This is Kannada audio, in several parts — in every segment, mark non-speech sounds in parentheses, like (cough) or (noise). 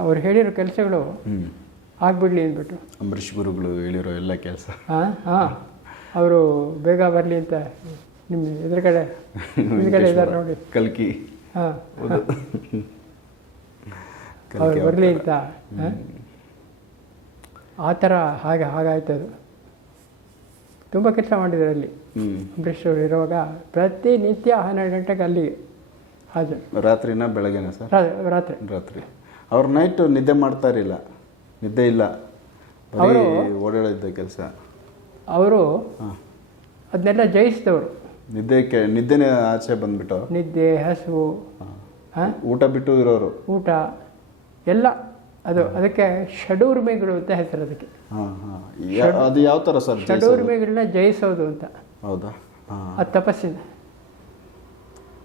ಅವ್ರು ಹೇಳಿರೋ ಕೆಲಸಗಳು ಆಗ್ಬಿಡ್ಲಿ ಅಂದ್ಬಿಟ್ಟು ಅಂಬರೀಷ್ ಗುರುಗಳು ಹೇಳಿರೋ ಎಲ್ಲ ಕೆಲಸ. ಹಾಂ ಹಾಂ. ಅವರು ಬೇಗ ಬರಲಿ ಅಂತ ನಿಮ್ಮ ಎದುರುಗಡೆ (laughs) ಎದುರುಗಡೆ ಇದ್ದಾರೆ ನೋಡಿ. ಕಲ್ಕಿ. ಹಾಂ. (laughs) ಅವ್ರು ಬರಲಿ ಅಂತ? ಆ ಥರ ಹಾಗೆ ಹಾಗಾಯ್ತು ಅದು. ತುಂಬ ಕೆಲಸ ಮಾಡಿದ್ರು ಅಲ್ಲಿ. ಅಂಬರೀಷ್ ಅವರು ಇರುವಾಗ ಪ್ರತಿನಿತ್ಯ ಹನ್ನೆರಡು ಗಂಟೆಗೆ ಅಲ್ಲಿಗೆ ಹಾಜರು. ರಾತ್ರಿನ ಬೆಳಗ್ಗೆನ ಸರ್? ರಾತ್ರಿ. ರಾತ್ರಿ. ಅವ್ರು ನೈಟು ನಿದ್ದೆ ಮಾಡ್ತಾ ಇರಲಿಲ್ಲ. ನಿದ್ದೆ ಇಲ್ಲ. ಅವರು ಓಡಾಡಿದ್ದ ಕೆಲಸ. ಅವರು ಅದನ್ನೆಲ್ಲ ಜಯಿಸಿದವರು. ನಿದ್ದೆ ಕೆ ನಿದ್ದೆನೇ ಆಚೆ ಬಂದ್ಬಿಟ್ಟು. ನಿದ್ದೆ ಹಸು ಹಾಂ. ಊಟ ಬಿಟ್ಟು ಇರೋರು. ಊಟ ಎಲ್ಲ. ಅದು ಅದಕ್ಕೆ ಷಡೂರ್ಮೆಗಳು ಅಂತ ಹೆಸರು ಅದಕ್ಕೆ. ಹಾಂ ಹಾಂ. ಅದು ಯಾವ ಥರ ಸರ್? ಷಡೂರ್ಮೆಗಳನ್ನ ಜಯಿಸೋದು ಅಂತ. ಹೌದಾ? ಅದು ತಪಸ್ಸಿನ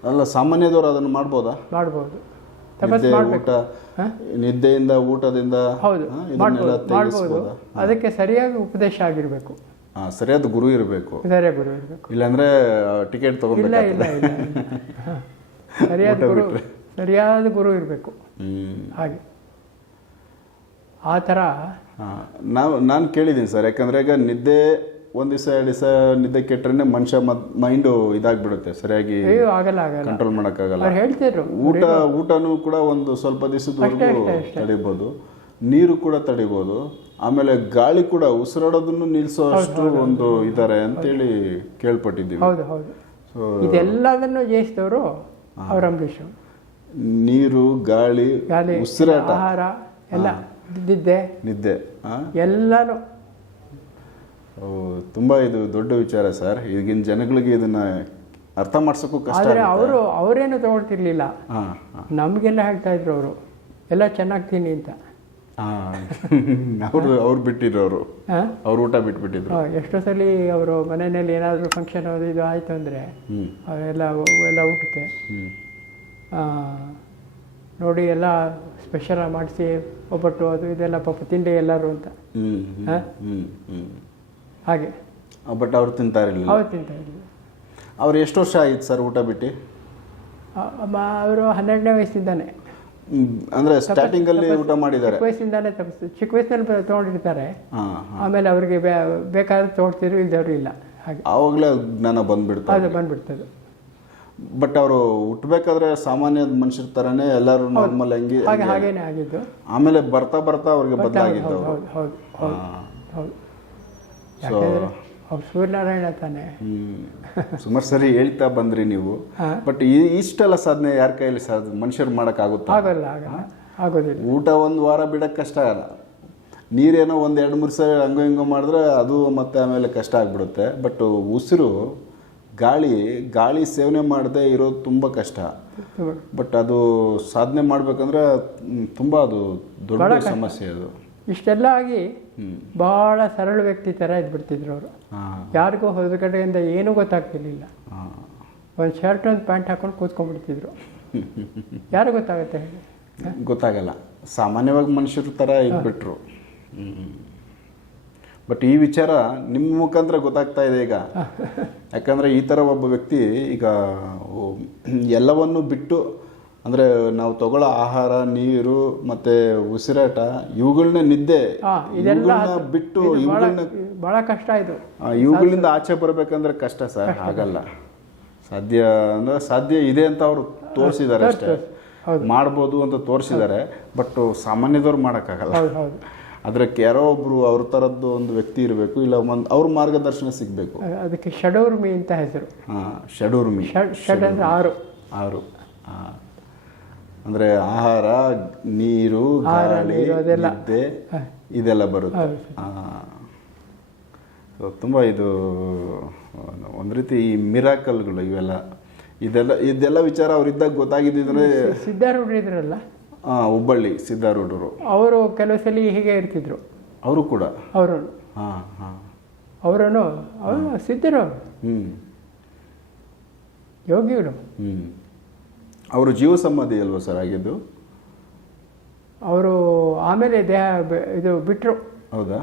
ಅಲ್ಲ ಸಾಮಾನ್ಯದವರು ಅದನ್ನು ಮಾಡ್ಬೋದಾ? ಮಾಡ್ಬೋದು. ಮಾಡಬೇಕು. ಊಟ ನಿದ್ದೆಯಿಂದ ಊಟದಿಂದ ಹೌದು ತೆಗೆಸ್ಬೋದಾ? ಅದಕ್ಕೆ ಸರಿಯಾಗಿ ಉಪದೇಶ ಆಗಿರಬೇಕು. ಸರಿಯಾದ ಗುರು ಇರಬೇಕು. ಸರಿಯಾದ ಗುರು ಇರಬೇಕು. ಇಲ್ಲಾಂದ್ರೆ ಟಿಕೆಟ್ ತಗೋಬೇಕು ಇಲ್ಲ ಇಲ್ಲ. ಸರಿಯಾದ ಗುರು ಸರಿಯಾದ ಗುರು ಇರಬೇಕು. ಹ್ಮ್. ಹಾಗೆ. ಆ ಥರ ನಾವು ನಾನು ಕೇಳಿದ್ದೀನಿ ಸರ್. ಯಾಕಂದ್ರೆ ಈಗ ನಿದ್ದೆ ಒಂದು ದಿವಸ ಎರಡು ದಿವಸ ನಿದ್ದೆ ಕೆಟ್ಟರೆ ಮನುಷ್ಯ ಮೈಂಡ್ ಇದಾಗ್ಬಿಡುತ್ತೆ. ಸರಿಯಾಗಿ ಅಯ್ಯೋ ಆಗಲ್ಲ ಆಗಲ್ಲ. ಕಂಟ್ರೋಲ್ ಮಾಡೋಕ್ಕಾಗಲ್ಲ. ಅವ್ರು ಹೇಳ್ತಿದ್ರು. ಊಟ ಊಟನೂ ಕೂಡ ಒಂದು ಸ್ವಲ್ಪ ದಿವಸದವರೆಗೂ ತಡಿಬೋದು. ನೀರು ಕೂಡ ತಡಿಬೋದು. ಆಮೇಲೆ ಗಾಳಿ ಕೂಡ ಉಸಿರಾಡೋದನ್ನು ನಿಲ್ಸೋ ಅಷ್ಟು ಒಂದು ಇದ್ದಾರೆ ಅಂತೇಳಿ ಕೇಳ್ಪಟ್ಟಿದ್ದೀವಿ. ಹೌದು ಹೌದು. ಸೊ ಇದೆಲ್ಲದನ್ನು ಜಯಿಸಿದವರು ಅವ್ರ ಅಂಬರೀಷ್ ನೀರು ಗಾಳಿ ಗಾಳಿ ಉಸಿರಾಟ. ಆಹಾರ ಎಲ್ಲ. ನಿದ್ದೆ. ನಿದ್ದೆ ಆ? ಎಲ್ಲನೂ. ತುಂಬಾ ಇದು ದೊಡ್ಡ ವಿಚಾರ ಸರ್. ಈಗಿನ ಜನಗಳಿಗೆ ಇದನ್ನ ಅರ್ಥ ಮಾಡ್ಸೋಕ್ಕೂ ಕಷ್ಟ ಆದರೆ ಅವರು ಅವರೇನು ತಗೊಳ್ತಿರ್ಲಿಲ್ಲ. ನಮಗೆಲ್ಲ ಹೇಳ್ತಾ ಇದ್ರು ಅವರು ಎಲ್ಲ ಚೆನ್ನಾಗ್ತೀನಿ ಅಂತ. ಅವರು (laughs) ಅವ್ರು ಬಿಟ್ಟಿರೋರು ಅವರು. ಅವ್ರು ಊಟ ಬಿಟ್ಬಿಟ್ಟಿದ್ರು. ಎಷ್ಟೋ ಸಲ ಅವರು ಮನೆಯಲ್ಲಿ ಏನಾದರೂ ಫಂಕ್ಷನ್ ಅದು ಇದು ಆಯಿತು ಅಂದರೆ ಅವರೆಲ್ಲ ಎಲ್ಲ ಊಟಕ್ಕೆ. ನೋಡಿ ಎಲ್ಲ ಸ್ಪೆಷಲ್ ಮಾಡಿಸಿ ಒಬ್ಬಟ್ಟು ಅದು ಇದೆಲ್ಲ ಪಾಪ ತಿಂಡಿ ಎಲ್ಲರೂ ಅಂತ. ಹ್ಞೂ ಹಾ? ಹಾಗೆ. ಬಟ್ ಅವರು ತಿಂತಾ ಇರಲಿಲ್ಲ. ಅವ್ರು ತಿಂತಾ ಇರಲಿಲ್ಲ. ಅವ್ರು ಎಷ್ಟು ವರ್ಷ ಆಯ್ತು ಸರ್ ಊಟ ಬಿಟ್ಟು? ಅವರು ಹನ್ನೆರಡನೇ ವಯಸ್ಸಿಂದಾನೆ. ಅಂದರೆ ಅಂದ್ರೆ ಸ್ಟಾರ್ಟಿಂಗ್ ಅಲ್ಲಿ ಊಟ ಮಾಡಿದ್ದಾರೆ. ಚಿಕ್ಕ ವಯಸ್ಸಿಂದಾನೆ ತಪ್ಪಿಸ್ತು. ಚಿಕ್ಕ ವಯಸ್ಸಿನಲ್ಲಿ ತೊಗೊಂಡಿರ್ತಾರೆ. ಆಮೇಲೆ ಅವರಿಗೆ ಬೇಕಾದ್ರೆ ತೊಗೊಳ್ತಿದ್ರು ಇಲ್ದವರು ಇಲ್ಲ. ಹಾಗೆ. ಆವಾಗಲೇ ಜ್ಞಾನ ಬಂದ್ಬಿಡ್ತಾರೆ ಅದು ಬಂದ್ಬಿಡ್ತದೆ. ಬಟ್ ಅವರು ಹುಟ್ಟಬೇಕಾದ್ರೆ ಸಾಮಾನ್ಯ ಮನುಷ್ಯರ ತರನೇ ಎಲ್ಲರೂ ನಾರ್ಮಲ್ ಹಂಗೆ ಹಾಗೆ ಹಾಗೇನೆ ಆಗಿದ್ದು. ಆಮೇಲೆ ಬರ್ತಾ ಬರ್ತಾ ಅವ್ರಿಗೆ ಬದಲಾಗಿದ್ದು ಹೌದು ಹೌದು ಹೌದು. ಸೊ ಯಾಕಂದ್ರೆ ಅವ್ರು ಸೂರ್ಯನಾರಾಯಣ ತಾನೆ. ಸುಮಾರು ಸರಿ ಹೇಳ್ತಾ ಬಂದ್ರಿ ನೀವು ಬಟ್ ಇಷ್ಟೆಲ್ಲ ಸಾಧನೆ ಯಾರ ಕೈಯಲ್ಲಿ ಸಾಧ ಮನುಷ್ಯರು ಮಾಡೋಕ್ಕಾಗುತ್ತಾ ಆಗೋಲ್ಲ ಆಗೋದಿಲ್ಲ. ಊಟ ಒಂದು ವಾರ ಬಿಡೋಕ್ಕೆ ಕಷ್ಟ ಆಗಲ್ಲ ನೀರೇನೋ ಒಂದು ಎರಡು ಮೂರು ಸರಿ ಹಂಗೋ ಹಿಂಗೋ ಮಾಡಿದ್ರೆ ಅದು ಮತ್ತೆ ಆಮೇಲೆ ಕಷ್ಟ ಆಗಿಬಿಡುತ್ತೆ. ಬಟ್ ಉಸಿರು ಗಾಳಿ ಗಾಳಿ ಸೇವನೆ ಮಾಡದೆ ಇರೋದು ತುಂಬ ಕಷ್ಟ. ಬಟ್ ಅದು ಸಾಧನೆ ಮಾಡ್ಬೇಕಂದ್ರೆ ತುಂಬ ಅದು ದೊಡ್ಡ ಸಮಸ್ಯೆ ಅದು. ಇಷ್ಟೆಲ್ಲ ಆಗಿ ಭಾಳ ಬಹಳ ಸರಳ ವ್ಯಕ್ತಿ ಥರ ಇದ್ಬಿಡ್ತಿದ್ರು ಅವರು. ಯಾರಿಗೂ ಹೊರಗಡೆಯಿಂದ ಏನೂ ಗೊತ್ತಾಗ್ತಿರ್ಲಿಲ್ಲ. ಒಂದು ಶರ್ಟ್ ಒಂದು ಪ್ಯಾಂಟ್ ಹಾಕೊಂಡು ಕೂತ್ಕೊಂಡ್ಬಿಡ್ತಿದ್ರು. (laughs) ಯಾರು ಗೊತ್ತಾಗುತ್ತೆ ಹೇಳಿ ಗೊತ್ತಾಗಲ್ಲ. ಸಾಮಾನ್ಯವಾಗಿ ಮನುಷ್ಯರ ಥರ ಇದ್ಬಿಟ್ರು. ಬಟ್ ಈ ವಿಚಾರ ನಿಮ್ಮ ಮುಖಾಂತರ ಗೊತ್ತಾಗ್ತಾ ಇದೆ ಈಗ. (laughs) ಯಾಕಂದರೆ ಈ ಥರ ಒಬ್ಬ ವ್ಯಕ್ತಿ ಈಗ ಎಲ್ಲವನ್ನು ಬಿಟ್ಟು ಅಂದರೆ ನಾವು ತಗೊಳ್ಳೋ ಆಹಾರ ನೀರು ಮತ್ತೆ ಉಸಿರಾಟ ಇವುಗಳನ್ನ ನಿದ್ದೆ. ಇವುಗಳನ್ನ ಬಿಟ್ಟು ಇವುಗಳನ್ನ ಬಹಳ ಕಷ್ಟ ಇದು. ಇವುಗಳಿಂದ ಆಚೆ ಬರಬೇಕಂದ್ರೆ ಕಷ್ಟ ಸರ್ ಆಗಲ್ಲ ಸಾಧ್ಯ ಅಂದ್ರೆ ಸಾಧ್ಯ ಇದೆ ಅಂತ ಅವರು ತೋರಿಸಿದ್ದಾರೆ ಅಷ್ಟೇ. ಮಾಡ್ಬೋದು ಅಂತ ತೋರಿಸಿದ್ದಾರೆ ಬಟ್ ಸಾಮಾನ್ಯದವ್ರು ಮಾಡೋಕ್ಕಾಗಲ್ಲ. ಅದಕ್ಕೆ ಯಾರೋ ಒಬ್ರು ಅವ್ರ ತರದ್ದು ಒಂದು ವ್ಯಕ್ತಿ ಇರಬೇಕು ಇಲ್ಲ ಒಂದು ಅವ್ರ ಮಾರ್ಗದರ್ಶನ ಸಿಗಬೇಕು. ಅದಕ್ಕೆ ಷಡೌರ್ಮಿ ಅಂತ ಹೆಸರು. ಹಾಂ ಷಡೂರ್ಮಿ. ಷಡ್ ಷಡ್ ಅಂದ್ರೆ ಆರು. ಆರು. ಹಾಂ ಅಂದರೆ ಆಹಾರ ನೀರು ಗಾಳಿ. ನಿದ್ದೆ ಇದೆಲ್ಲ ಬರುತ್ತೆ. ತುಂಬಾ ಇದು ಒಂದು ರೀತಿ ಈ ಮಿರಾಕಲ್ಗಳು ಇವೆಲ್ಲ. ಇದೆಲ್ಲ ಇದೆಲ್ಲ ವಿಚಾರ ಅವ್ರಿದ್ದಾಗ ಗೊತ್ತಾಗಿದ್ದಿದ್ರೆ ಸಿದ್ಧಾರೂಢರು ಇದ್ರಲ್ಲ? ಹಾಂ ಹುಬ್ಬಳ್ಳಿ ಸಿದ್ಧಾರೂಢರು. ಅವರು ಕೆಲವು ಸಲ ಹೀಗೆ ಇರ್ತಿದ್ರು. ಅವರು ಕೂಡ? ಅವರು ಹಾಂ ಹಾಂ. ಅವರನ್ನು ಅವರು ಸಿದ್ಧರು ಹ್ಮ್. ಹ್ಞೂ ಯೋಗಿಗಳು. ಹ್ಞೂ ಅವರು ಜೀವ ಸಮಾಧಿ ಅಲ್ವಾ ಸರ್ ಆಗಿದ್ದು? ಅವರು ಆಮೇಲೆ ದೇಹ ಇದು ಬಿಟ್ಟರು ಹೌದಾ?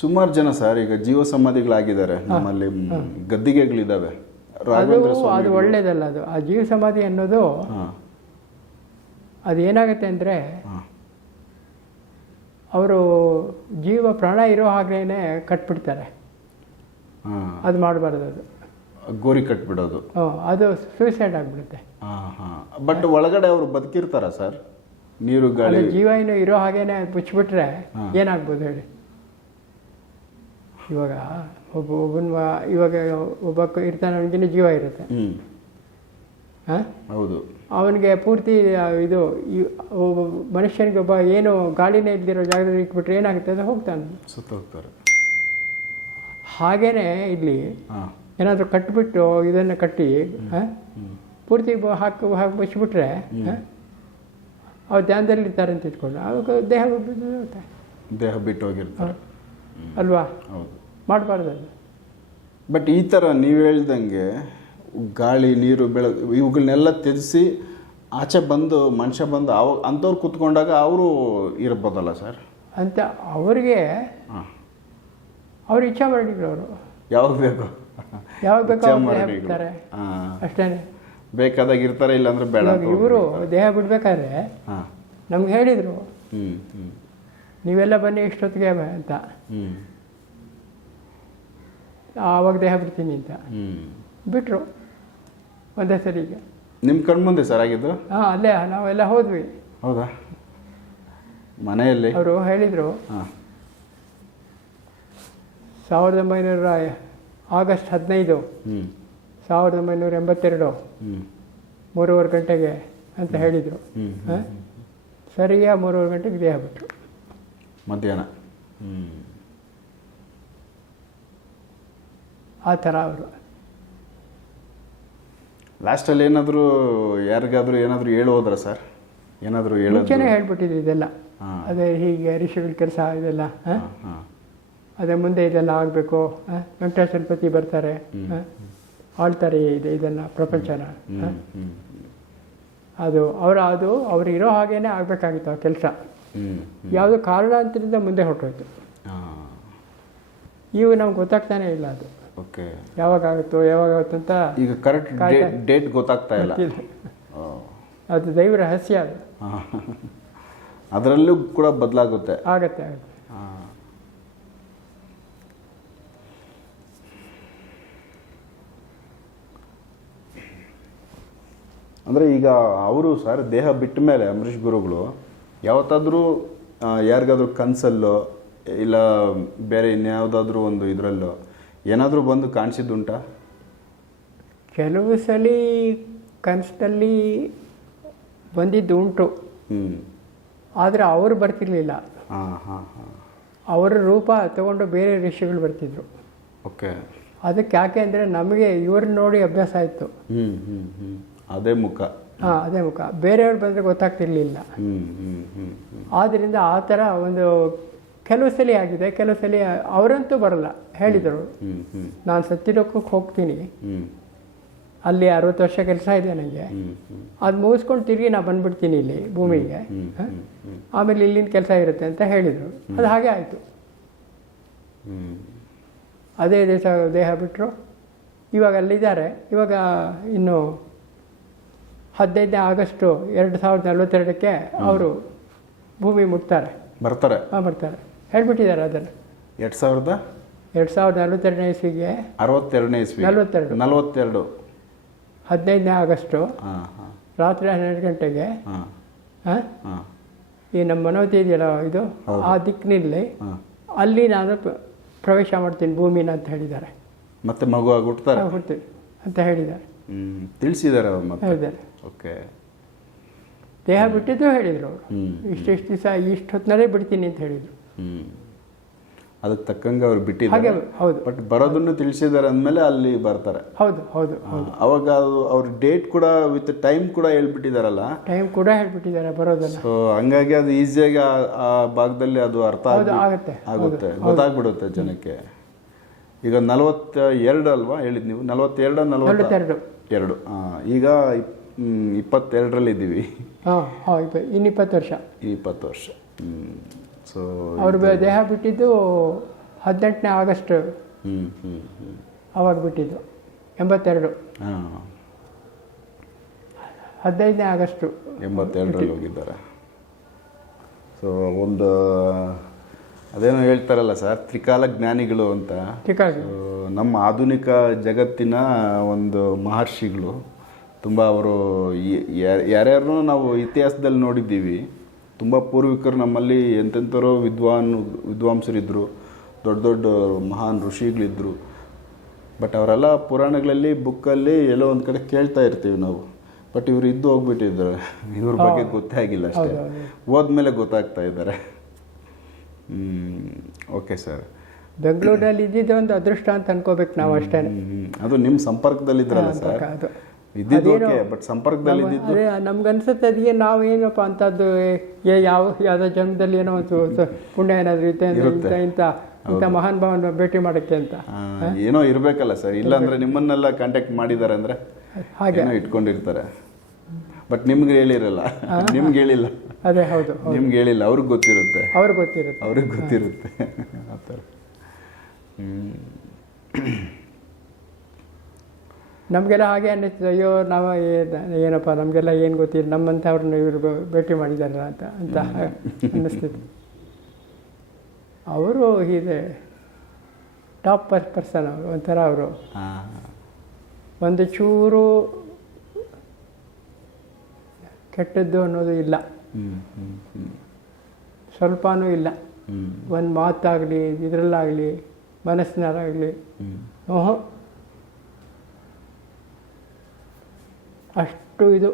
ಸುಮಾರು ಜನ ಸರ್ ಈಗ ಜೀವ ಸಮಾಧಿಗಳಾಗಿದ್ದಾರೆ. ನಮ್ಮಲ್ಲಿ ಗದ್ದಿಗೆಗಳಿದ್ದಾವೆ ಅದು ಅದು ಒಳ್ಳೇದಲ್ಲ ಅದು. ಆ ಜೀವ ಸಮಾಧಿ ಅನ್ನೋದು ಅದು ಏನಾಗುತ್ತೆ ಅಂದರೆ ಅವರು ಜೀವ ಪ್ರಾಣ ಇರೋ ಹಾಗೇನೆ ಕಟ್ಬಿಡ್ತಾರೆ. ಅದು ಮಾಡಬಾರ್ದು ಅದು. ಗೋರಿ ಕಟ್ಬಿಡೋದು. ಅದು ಸೂಸೈಡ್ ಆಗಿಬಿಡುತ್ತೆ. ಹಾಂ ಹಾಂ. ಬಟ್ ಒಳಗಡೆ ಅವರು ಬದುಕಿರ್ತಾರ ಸರ್? ನೀರು ಗಾಳಿ? ಜೀವ ಏನು ಇರೋ ಹಾಗೇನೆ ಮುಚ್ಚಿಬಿಟ್ರೆ ಹಾ. ಏನಾಗ್ಬೋದು ಹೇಳಿ? ಇವಾಗ ಒಬ್ಬ ಒಬ್ಬನ ಇವಾಗ ಒಬ್ಬ ಇರ್ತಾನೆ ಅವನಿಗೆ ಜೀವ ಇರುತ್ತೆ. ಹೌದು. ಅವನಿಗೆ ಪೂರ್ತಿ ಇದು ಒಬ್ಬ ಮನುಷ್ಯನಿಗೆ ಒಬ್ಬ ಏನು ಗಾಳಿನೇ ಇಲ್ದಿರೋ ಜಾಗದಲ್ಲಿ ಇಟ್ಬಿಟ್ರೆ ಏನಾಗುತ್ತೆ? ಅದು ಹೋಗ್ತಾನೆ. ಸುತ್ತ ಹೋಗ್ತಾರೆ. ಹಾಗೇನೆ ಇಲ್ಲಿ ಹಾಂ. ಏನಾದರೂ ಕಟ್ಟಿಬಿಟ್ಟು ಇದನ್ನು ಕಟ್ಟಿ ಪೂರ್ತಿ ಹಾಕಿ ಹಾಕಿ ಬಚ್ಚಿಬಿಟ್ರೆ ಅವ್ರು ಧ್ಯಾನದಲ್ಲಿ ಇರ್ತಾರೆ ಅಂತ ಇಟ್ಕೊಂಡು ಅವಾಗ ದೇಹ ದೇಹ ಬಿಟ್ಟು ಹೋಗಿರ್ತಾರೆ. ಅಲ್ವಾ? ಹೌದು. ಮಾಡಬಾರ್ದು ಬಟ್ ಈ ಥರ ನೀವು ಹೇಳ್ದಂಗೆ ಗಾಳಿ ನೀರು ಬೆಳಕು ಇವುಗಳನ್ನೆಲ್ಲ ತ್ಯಜಿಸಿ ಆಚೆ ಬಂದು ಮನುಷ್ಯ ಬಂದು ಅವ ಅಂಥವ್ರು ಕೂತ್ಕೊಂಡಾಗ ಅವರು ಇರ್ಬೋದಲ್ಲ ಸರ್? ಅಂತ ಅವರಿಗೆ ಅವ್ರು ಇಚ್ಛಾ ಮಾಡಿದ್ರು ಅವರು ಯಾವಾಗ ಬೇಕು? ಯಾವಾಗ ಬೇಕಾದ್ರೆ ಬಿಡ್ತಾರೆ. ಹಾಂ ಅಷ್ಟೇ ಬೇಕಾದಾಗ ಇರ್ತಾರೆ ಇಲ್ಲಾಂದ್ರೆ ಬೇಡ ಇವರು ದೇಹ ಬಿಡ್ಬೇಕಾದ್ರೆ ಹಾಂ. ನಮ್ಗೆ ಹೇಳಿದರು. ನೀವೆಲ್ಲ ಬನ್ನಿ ಇಷ್ಟೊತ್ತಿಗೆ ಅಂತ. ಆವಾಗ ದೇಹ ಬಿಡ್ತೀನಿ ಅಂತ. ಹ್ಞೂ ಬಿಟ್ಟರು ಒಂದೇ ಸರಿಗೆ ನಿಮ್ಮ ಕಣ್ಮುಂದೆ ಸರ್ ಆಗಿದ್ದು? ಹಾಂ ಅಲ್ಲೇ ನಾವೆಲ್ಲ ಹೋದ್ವಿ. ಹೌದಾ? ಮನೆಯಲ್ಲಿ? ಅವರು ಹೇಳಿದರು. ಹಾಂ. ಸಾವಿರದ ಒಂಬೈನೂರ ಆಗಸ್ಟ್ ಹದಿನೈದು ಸಾವಿರದ ಒಂಬೈನೂರ ಎಂಬತ್ತೆರಡು. ಮೂರುವರೆ ಗಂಟೆಗೆ ಅಂತ ಹೇಳಿದರು. ಹ್ಞೂ ಹಾಂ? ಸರಿಯಾ ಮೂರುವರೆ ಗಂಟೆಗೆ ದೇಹ ಬಿಟ್ಟರು ಮಧ್ಯಾಹ್ನ. ಆ ಥರ ಅವರು. ಲಾಸ್ಟಲ್ಲಿ ಏನಾದರೂ ಯಾರಿಗಾದರೂ ಏನಾದರೂ ಹೇಳೋದ್ರ ಸರ್? ಏನಾದರೂ ಹೇಳೋದು? ಹೇಳ್ಬಿಟ್ಟಿದ್ರು ಇದೆಲ್ಲ. ಅದೇ ಹೀಗೆ ಋಷಿಗಳ ಕೆಲಸ ಇದೆಲ್ಲ ಹಾಂ ಹಾಂ. ಅದೇ ಮುಂದೆ ಇದೆಲ್ಲ ಆಗಬೇಕು ವೆಂಕಟೇಶ್ವರಪತಿ ಬರ್ತಾರೆ ಆಳ್ತಾರೆ ಇದೆ ಇದನ್ನು ಪ್ರಪಂಚನ ಅದು ಅವರ ಅದು ಅವರು ಇರೋ ಹಾಗೇನೆ ಆಗಬೇಕಾಗಿತ್ತು ಆ ಕೆಲಸ. ಯಾವುದು ಕಾರಣ ಕಾರಣಾಂತರದಿಂದ ಮುಂದೆ ಹೊರಟೋಯ್ತು. ಇವು ನಮ್ಗೆ ಗೊತ್ತಾಗ್ತಾನೆ ಇಲ್ಲ ಅದು. ಓಕೆ. ಯಾವಾಗ ಆಗುತ್ತೋ ಯಾವಾಗ ಆಗುತ್ತೋ ಅಂತ ಈಗ ಕರೆಕ್ಟ್ ಡೇಟ್ ಗೊತ್ತಾಗ್ತಾ ಇಲ್ಲ. ಅದು ದೈವ ರಹಸ್ಯ ಅದು. ಅದರಲ್ಲೂ ಕೂಡ ಬದಲಾಗುತ್ತೆ. ಆಗತ್ತೆ ಆಗತ್ತೆ. ಅಂದರೆ ಈಗ ಅವರು ಸರ್ ದೇಹ ಬಿಟ್ಟ ಮೇಲೆ ಅಂಬರೀಷ್ ಗುರುಗಳು ಯಾವತ್ತಾದರೂ ಯಾರಿಗಾದ್ರೂ ಕನಸಲ್ಲೋ ಇಲ್ಲ ಬೇರೆ ಇನ್ಯಾವುದಾದ್ರೂ ಒಂದು ಇದರಲ್ಲೋ ಏನಾದರೂ ಬಂದು ಕಾಣಿಸಿದ್ದುಂಟಾ? ಕೆಲವು ಸಲ ಕನಸಲ್ಲಿ ಬಂದಿದ್ದು ಉಂಟು ಆದರೆ ಅವರು ಬರ್ತಿರ್ಲಿಲ್ಲ. ಹಾಂ ಹಾಂ ಹಾಂ. ಅವರ ರೂಪ ತಗೊಂಡು ಬೇರೆ ಋಷಿಗಳು ಬರ್ತಿದ್ರು. ಓಕೆ. ಅದಕ್ಕೆ ಯಾಕೆ ಅಂದರೆ ನಮಗೆ ಇವ್ರನ್ನ ನೋಡಿ ಅಭ್ಯಾಸ ಆಯಿತು. ಅದೇ ಮುಖ. ಹಾಂ ಅದೇ ಮುಖ. ಬೇರೆಯವ್ರು ಬಂದರೆ ಗೊತ್ತಾಗ್ತಿರ್ಲಿಲ್ಲ. ಆದ್ದರಿಂದ ಆ ಥರ ಒಂದು ಕೆಲವು ಸಲ ಆಗಿದೆ ಕೆಲವು ಸಲ ಅವರಂತೂ ಬರಲ್ಲ ಹೇಳಿದರು. ನಾನು ಸತ್ತಿಡೋಕ್ಕಕ್ಕೆ ಹೋಗ್ತೀನಿ. ಅಲ್ಲಿ ಅರವತ್ತು ವರ್ಷ ಕೆಲಸ ಇದೆ ನನಗೆ. ಅದು ಮುಗಿಸ್ಕೊಂಡು ತಿರುಗಿ ನಾನು ಬಂದ್ಬಿಡ್ತೀನಿ ಇಲ್ಲಿ ಭೂಮಿಗೆ. ಆಮೇಲೆ ಇಲ್ಲಿನ ಕೆಲಸ ಇರುತ್ತೆ ಅಂತ ಹೇಳಿದರು. ಅದು ಹಾಗೆ ಆಯಿತು. ಅದೇ ದೇಶ ದೇಹ ಬಿಟ್ಟರು ಇವಾಗ ಅಲ್ಲಿದ್ದಾರೆ. ಇವಾಗ ಇನ್ನು ಹದಿನೈದನೇ ಆಗಸ್ಟು ಎರಡು ಸಾವಿರದ ನಲವತ್ತೆರಡಕ್ಕೆ ಅವರು ಭೂಮಿ ಮುಟ್ತಾರೆ. ಬರ್ತಾರೆ. ಹಾಂ ಬರ್ತಾರೆ. ಹೇಳ್ಬಿಟ್ಟಿದ್ದಾರೆ ಅದನ್ನು. ಎರಡು ಸಾವಿರದ? ಎರಡು ಸಾವಿರದ ನಲವತ್ತೆರಡನೇ ಇಸ್ವಿಗೆ ಅರವತ್ತೆರಡನೇ ಇಸ್ವಿ ನಲವತ್ತೆರಡು. ನಲವತ್ತೆರಡು. ಹದಿನೈದನೇ ಆಗಸ್ಟು ರಾತ್ರಿ ಹನ್ನೆರಡು ಗಂಟೆಗೆ ಹಾಂ. ಹಾಂ? ಹಾಂ. ಈ ನಮ್ಮ ಮನೋತಿ ಇದೆಯಲ್ಲ ಇದು? ಆ ದಿಕ್ಕಿನಲ್ಲಿ ಅಲ್ಲಿ ನಾನು ಪ್ರ- ಪ್ರವೇಶ ಮಾಡ್ತೀನಿ ಭೂಮಿನ ಅಂತ ಹೇಳಿದ್ದಾರೆ. ಮತ್ತೆ ಮಗು ಹುಡ್ತಾರೆ ಹುಡ್ತೀನಿ ಅಂತ ಹೇಳಿದ್ದಾರೆ. ಹ್ಞೂ ತಿಳಿಸಿದ್ದಾರೆ ಹೇಳಿದ್ದಾರೆ. ಓಕೆ. ದೇಹ ಬಿಟ್ಟಿದ್ದು ಹೇಳಿದರು ಅವರು. ಇಷ್ಟಿಷ್ಟು ದಿವಸ ಇಷ್ಟು ಹೊತ್ತಿನಲ್ಲೇ ಬಿಡ್ತೀನಿ ಅಂತ ಹೇಳಿದರು. ಅದಕ್ಕೆ ತಕ್ಕಂಗೆ ಅವ್ರು ಬಿಟ್ಟಿದ್ದಾರೆ. ಹೌದು. ಬಟ್ ಬರೋದನ್ನು ತಿಳಿಸಿದ್ದಾರೆ ಅಂದಮೇಲೆ ಅಲ್ಲಿ ಬರ್ತಾರೆ. ಹೌದು ಹೌದು ಅವಾಗ ಅದು ಅವ್ರ ಡೇಟ್ ಕೂಡ ವಿತ್ ಟೈಮ್ ಕೂಡ ಹೇಳ್ಬಿಟ್ಟಿದಾರಲ್ಲ? ಟೈಮ್ ಕೂಡ ಹೇಳ್ಬಿಟ್ಟಿದ್ದಾರೆ ಬರೋದನ್ನ. ಸೊ ಹಂಗಾಗಿ ಅದು ಈಸಿಯಾಗಿ ಆ- ಆ ಭಾಗದಲ್ಲಿ ಅದು ಅರ್ಥ ಆಗುತ್ತೆ ಆಗುತ್ತೆ. ಗೊತ್ತಾಗ್ಬಿಡುತ್ತೆ ಜನಕ್ಕೆ. ಈಗ ನಲವತ್ತ ಎರಡು ಅಲ್ವಾ ಹೇಳಿದ್ ನೀವು? ನಲವತ್ತೆರಡು ನಲವತ್ತ ನಲವತ್ತೆರಡು. ಎರಡು. ಈಗ ಇಪ್ಪತ್ತೆರಡರಲ್ಲಿ ಇದ್ದೀವಿ. ಹಾಂ ಇನ್ನು ಇಪ್ಪತ್ತು ವರ್ಷ. ಇಪ್ಪತ್ತು ವರ್ಷ. ಸೊ ಅವ್ರ ದೇಹ ಬಿಟ್ಟಿದ್ದು ಹದಿನೆಂಟನೇ ಆಗಸ್ಟ್. ಹ್ಞೂ ಹ್ಞೂ ಹ್ಞೂ ಅವಾಗ ಬಿಟ್ಟಿದ್ದು ಎಂಬತ್ತೆರಡು. ಹಾಂ. ಹದಿನೈದನೇ ಆಗಸ್ಟು. ಎಂಬತ್ತೆರಡರಲ್ಲಿ ಹೋಗಿದ್ದಾರೆ. ಸೊ ಒಂದು ಅದೇನೋ ಹೇಳ್ತಾರಲ್ಲ ಸರ್ ತ್ರಿಕಾಲ ಜ್ಞಾನಿಗಳು ಅಂತ. ನಮ್ಮ ಆಧುನಿಕ ಜಗತ್ತಿನ ಒಂದು ಮಹರ್ಷಿಗಳು. ತುಂಬ ಅವರು ಯಾರ್ಯಾರು ನಾವು ಇತಿಹಾಸದಲ್ಲಿ ನೋಡಿದ್ದೀವಿ. ತುಂಬ ಪೂರ್ವಿಕರು ನಮ್ಮಲ್ಲಿ ಎಂತೆಂಥರೋ ವಿದ್ವಾನ್ ವಿದ್ವಾಂಸರಿದ್ದರು ದೊಡ್ಡ ದೊಡ್ಡ ಮಹಾನ್ ಋಷಿಗಳಿದ್ದರು ಬಟ್ ಅವರೆಲ್ಲ ಪುರಾಣಗಳಲ್ಲಿ ಬುಕ್ಕಲ್ಲಿ ಎಲ್ಲೋ ಒಂದು ಕಡೆ ಕೇಳ್ತಾ ಇರ್ತೀವಿ ನಾವು. ಬಟ್ ಇವರು ಇದ್ದು ಹೋಗ್ಬಿಟ್ಟಿದ್ದಾರೆ. ಇವ್ರ ಬಗ್ಗೆ ಗೊತ್ತೇ ಆಗಿಲ್ಲ ಅಷ್ಟೇ. ಹೋದ್ಮೇಲೆ ಗೊತ್ತಾಗ್ತಾ ಇದ್ದಾರೆ. Okay sir. ಬೆಂಗಳೂರಿನಲ್ಲಿ ಇದ್ದಿದ್ದೆ ಒಂದು ಅದೃಷ್ಟ ಅಂತ ಅನ್ಕೋಬೇಕು ನಾವು ಅಷ್ಟೇ ಅದು ನಿಮ್ಮ ಸಂಪರ್ಕದಲ್ಲಿದ್ರಲ್ಲ ಸರ್. ಬಟ್ ಸಂಪರ್ಕದಲ್ಲಿ ಅದೇ ನಮ್ಗನ್ಸುತ್ತೆ ಅದಕ್ಕೆ ನಾವು ಏನಪ್ಪ ಅಂತದ್ದು ಯಾವ ಯಾವುದೋ ಜನ್ಮದಲ್ಲಿ ಏನೋ ಒಂದು ಪುಣ್ಯ ಏನಾದ್ರೂ ಇತ್ತೆ ಅಂದ್ರೆ ಇಂಥ ಇಂಥ ಇಂಥ ಮಹಾನ್ ಭಾವನ ಭೇಟಿ ಮಾಡಕ್ಕೆ ಅಂತ. ಏನೋ ಇರಬೇಕಲ್ಲ ಸರ್. ಇಲ್ಲಾಂದ್ರೆ ನಿಮ್ಮನ್ನೆಲ್ಲ ಕಾಂಟ್ಯಾಕ್ಟ್ ಮಾಡಿದ್ದಾರೆ ಅಂದ್ರೆ ಹಾಗೆ. ಇಟ್ಕೊಂಡಿರ್ತಾರೆ. ಬಟ್ ನಿಮ್ಗೆ ಹೇಳಿರಲ್ಲ. ನಿಮ್ಗೆ ಹೇಳಿಲ್ಲ. ಅದೇ ಹೌದು. ನಿಮ್ಗೆ ಹೇಳಿಲ್ಲ. ಅವ್ರಿಗೆ ಗೊತ್ತಿರುತ್ತೆ. ಅವ್ರಿಗೆ ಗೊತ್ತಿರುತ್ತೆ. ಅವ್ರಿಗೆ ಗೊತ್ತಿರುತ್ತೆ. ಆ ಥರ. ಹ್ಮ್. ನಮಗೆಲ್ಲ ಹಾಗೆ ಅನ್ನಿಸ್ತದೆ ಅಯ್ಯೋ ನಾವು ಏನಪ್ಪ ನಮಗೆಲ್ಲ ಏನು ಗೊತ್ತಿಲ್ಲ. ನಮ್ಮಂಥವ್ರನ್ನ ಇವರು ಭೇಟಿ ಮಾಡಿದಾರ ಅಂತ ಅಂತ ಅನ್ನಿಸ್ತಿತ್ತು. ಅವರು ಇದೆ ಟಾಪ್ ಪರ್ ಪರ್ಸನ್ ಅವರು ಒಂಥರ ಅವರು. ಒಂದು ಚೂರು ಕೆಟ್ಟದ್ದು ಅನ್ನೋದು ಇಲ್ಲ. ಸ್ವಲ್ಪನೂ ಇಲ್ಲ. ಒಂದು ಮಾತಾಗಲಿ ಇದರಲ್ಲಾಗಲಿ ಮನಸ್ಸಿನಾಗಲಿ. ಓಹೋ ಅಷ್ಟು ಇದು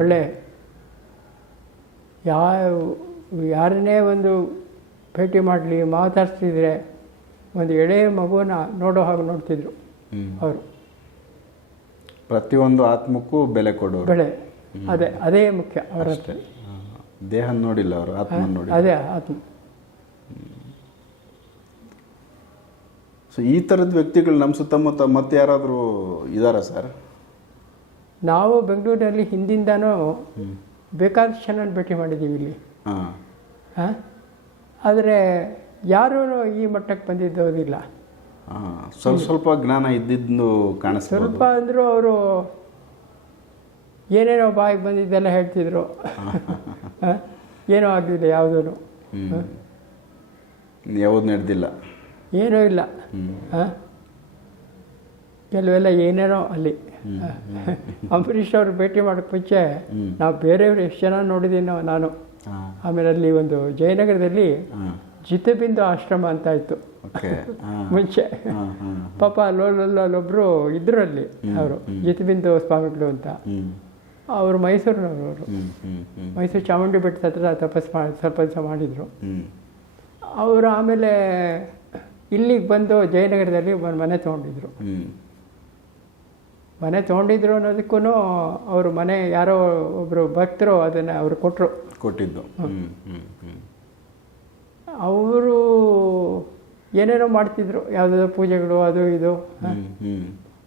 ಒಳ್ಳೆ. ಯಾವ ಯಾರನ್ನೇ ಒಂದು ಭೇಟಿ ಮಾಡಲಿ ಮಾತಾಡ್ತಿದ್ರೆ ಒಂದು ಎಳೆ ಮಗುವನ್ನ ನೋಡೋ ಹಾಗೆ ನೋಡ್ತಿದ್ರು ಅವರು. ಪ್ರತಿಯೊಂದು ಆತ್ಮಕ್ಕೂ ಬೆಲೆ ಕೊಡೋರು. ಬೆಳೆ ಅದೇ ಅದೇ ಮುಖ್ಯ ಅವರಷ್ಟೇ ದೇಹ ನೋಡಿಲ್ಲ ಅವರು ಆತ್ಮ ನೋಡಿ ಅದೇ ಆತ್ಮ. ಸೊ ಈ ಥರದ ವ್ಯಕ್ತಿಗಳು ನಮ್ಮ ಸುತ್ತಮುತ್ತ ಮತ್ತೆ ಯಾರಾದರೂ ಇದ್ದಾರಾ ಸರ್? ನಾವು ಬೆಂಗಳೂರಲ್ಲಿ ಹಿಂದಿಂದನೂ ಬೇಕಾದಷ್ಟು ಚೆನ್ನಾಗಿ ಭೇಟಿ ಮಾಡಿದ್ದೀವಿ ಇಲ್ಲಿ. ಹಾಂ. ಆದರೆ ಯಾರೂ ಈ ಮಟ್ಟಕ್ಕೆ ಬಂದಿದ್ದೋದಿಲ್ಲ ಸ್ವಲ್ಪ ಸ್ವಲ್ಪ ಜ್ಞಾನ ಇದ್ದಿದ್ದು ಕಾಣಿಸ್ತು ಸ್ವಲ್ಪ ಅಂದರೂ ಅವರು ಏನೇನೋ ಬಾಯಿಗೆ ಬಂದಿದ್ದೆಲ್ಲ ಹೇಳ್ತಿದ್ರು. (laughs) ಏನೋ ಆಗಲಿಲ್ಲ ಯಾವುದೂ ಯಾವುದು ನಡೆದಿಲ್ಲ. ಏನೂ ಇಲ್ಲ. ಹಾಂ? ಕೆಲವೆಲ್ಲ ಏನೇನೋ ಅಲ್ಲಿ. ಅಂಬರೀಷ್ ಅವ್ರು ಭೇಟಿ ಮಾಡೋಕ್ಕೆ ಮುಂಚೆ. ನಾವು ಬೇರೆಯವ್ರು ಎಷ್ಟು ಜನ ನೋಡಿದ್ದೀನೋ ನಾನು. ಆಮೇಲೆ ಅಲ್ಲಿ ಒಂದು ಜಯನಗರದಲ್ಲಿ ಜಿತಬಿಂದು ಆಶ್ರಮ ಅಂತ ಇತ್ತು ಮುಂಚೆ. ಪಾಪ ಹಾಂ ಪಾಪ ಅಲ್ಲೊಲ್ಲೊಲ್ಲೊಬ್ಬರು ಇದ್ರು ಅಲ್ಲಿ ಅವರು ಜಿತಬಿಂದು ಸ್ವಾಮಿಗಳು ಅಂತ. ಅವರು ಮೈಸೂರಿನವರು ಮೈಸೂರು ಚಾಮುಂಡಿ ಬೆಟ್ಟದ ಹತ್ರ ತಪಸ್ ಮಾಡಿ ಸ್ವಲ್ಪ ದಿವಸ ಮಾಡಿದರು ಅವರು ಆಮೇಲೆ ಇಲ್ಲಿಗೆ ಬಂದು ಜಯನಗರದಲ್ಲಿ ಮನೆ ತೊಗೊಂಡಿದ್ರು. ಮನೆ ತೊಗೊಂಡಿದ್ರು ಅನ್ನೋದಕ್ಕೂ ಅವರು ಮನೆ ಯಾರೋ ಒಬ್ಬರು ಭಕ್ತರು ಅದನ್ನು ಅವರು ಕೊಟ್ಟರು ಕೊಟ್ಟಿದ್ದು. ಅವರು ಏನೇನೋ ಮಾಡ್ತಿದ್ರು. ಯಾವುದೋ ಪೂಜೆಗಳು ಅದು ಇದು.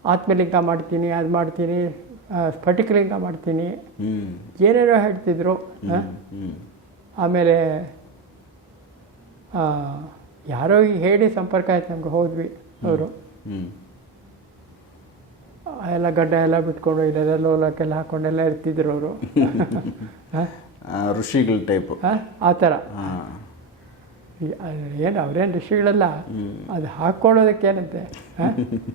ಆತ್ಮಲಿಂಗ ಮಾಡ್ತೀನಿ ಅದು ಮಾಡ್ತೀನಿ ಸ್ಫಟಿಕಲಿಂಗ ಮಾಡ್ತೀನಿ. ಏನೇನೋ ಹೇಳ್ತಿದ್ರು. ಹ? ಆಮೇಲೆ ಯಾರೋ ಹೇಳಿ ಸಂಪರ್ಕ ಆಯ್ತು ನಮ್ಗೆ ಹೋದ್ವಿ ಅವರು. ಹ್ಞೂ ಎಲ್ಲ ಗಡ್ಡ ಎಲ್ಲ ಬಿಟ್ಕೊಂಡು ಇಲ್ಲೆಲ್ಲ ಲೋಲಕ್ಕೆಲ್ಲ ಹಾಕೊಂಡೆಲ್ಲ ಇರ್ತಿದ್ರು ಅವರು. (laughs) ಋಷಿಗಳ ಟೈಪ್ ಆ ಥರ. ಏನು ಅವ್ರೇನು ಋಷಿಗಳಲ್ಲ? ಅದು ಹಾಕ್ಕೊಳ್ಳೋದಕ್ಕೆ ಏನಂತೆ?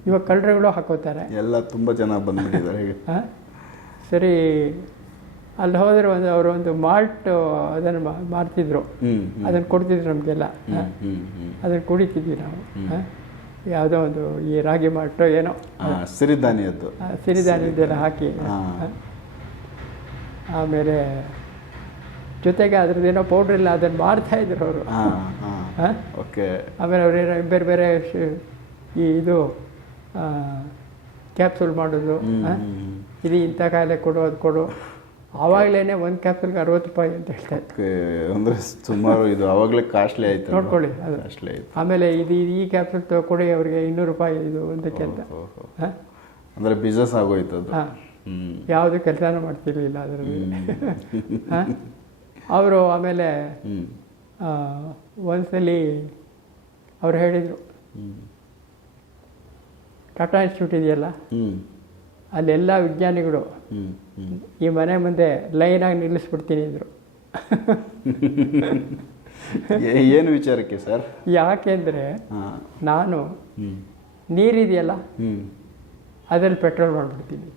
ಇವಾಗ ಕಳ್ಳರುಗಳು ಹಾಕೋತಾರೆ. ಎಲ್ಲ ತುಂಬ ಜನ ಬಂದ್ಬಿಟ್ಟಿದ್ದಾರೆ? ಸರಿ ಅಲ್ಲಿ ಹೋದ್ರೆ ಒಂದು ಅವರು ಒಂದು ಮಾಲ್ಟ್ ಅದನ್ನು ಮಾರ್ತಿದ್ರು. ಅದನ್ನು ಕೊಡ್ತಿದ್ರು ನಮಗೆಲ್ಲ. ಅದನ್ನು ಕುಡಿತಿದ್ವಿ ನಾವು. ಹ? ಯಾವುದೋ ಒಂದು ಈ ರಾಗಿ ಮಾಟ್ ಏನೋ. ಸಿರಿಧಾನ್ಯದ್ದು ಸಿರಿಧಾನ್ಯದ್ದೆಲ್ಲ ಹಾಕಿ. ಆಮೇಲೆ ಜೊತೆಗೆ ಅದ್ರದ್ದೇನೋ ಪೌಡ್ರ್ ಇಲ್ಲ ಅದನ್ನು ಮಾಡ್ತಾ ಇದ್ರು ಅವರು. ಹಾಂ ಹಾಂ. ಹಾಂ ಓಕೆ. ಆಮೇಲೆ ಅವ್ರೇನೋ ಬೇರೆ ಬೇರೆ ಈ ಇದು ಕ್ಯಾಪ್ಸೂಲ್ ಮಾಡೋದು? ಇದು ಇಂಥ ಕಾಯಿಲೆ ಕೊಡು ಅದು ಕೊಡು. ಆವಾಗಲೇ ಒಂದು ಕ್ಯಾಪ್ಸೂಲ್ಗೆ ಅರವತ್ತು ರೂಪಾಯಿ ಅಂತ ಹೇಳ್ತಾ ಇದ್ರು. ಓಕೆ ಅಂದರೆ ಸುಮಾರು ಇದು ಆವಾಗಲೇ ಕಾಸ್ಟ್ಲಿ ಆಯ್ತು ನೋಡ್ಕೊಳ್ಳಿ ಅದು. ಕಾಸ್ಟ್ಲಿ ಆಯ್ತು. ಆಮೇಲೆ ಇದು ಈ ಕ್ಯಾಪ್ಸೂಲ್ ತಗೊಡಿ ಅವರಿಗೆ ಇನ್ನೂರು ರೂಪಾಯಿ ಇದು ಒಂದಕ್ಕೆ ಅಂತ ಅಂದರೆ ಬಿಸ್ನೆಸ್ ಆಗೋಯ್ತು ಅದು ಯಾವುದು ಕೆಲಸನೂ ಮಾಡ್ತಿರ್ಲಿಲ್ಲ ಅದರಲ್ಲಿ. ಅವರು ಆಮೇಲೆ ಒಂದ್ಸಲಿ ಅವ್ರು ಹೇಳಿದರು ಟಾಟಾ ಇನ್ಸ್ಟಿಟ್ಯೂಟ್ ಇದೆಯಲ್ಲ? ಹ್ಞೂ ಅಲ್ಲೆಲ್ಲ ವಿಜ್ಞಾನಿಗಳು ಈ ಮನೆ ಮುಂದೆ ಲೈನಾಗಿ ನಿಲ್ಲಿಸ್ಬಿಡ್ತೀನಿ ಇದ್ರು (laughs) ಏನು ವಿಚಾರಕ್ಕೆ ಸರ್? ಯಾಕೆಂದರೆ ನಾನು ನೀರಿದೆಯಲ್ಲ? ಅದ್ರಲ್ಲಿ ಪೆಟ್ರೋಲ್ ಮಾಡ್ಬಿಡ್ತೀನಿ.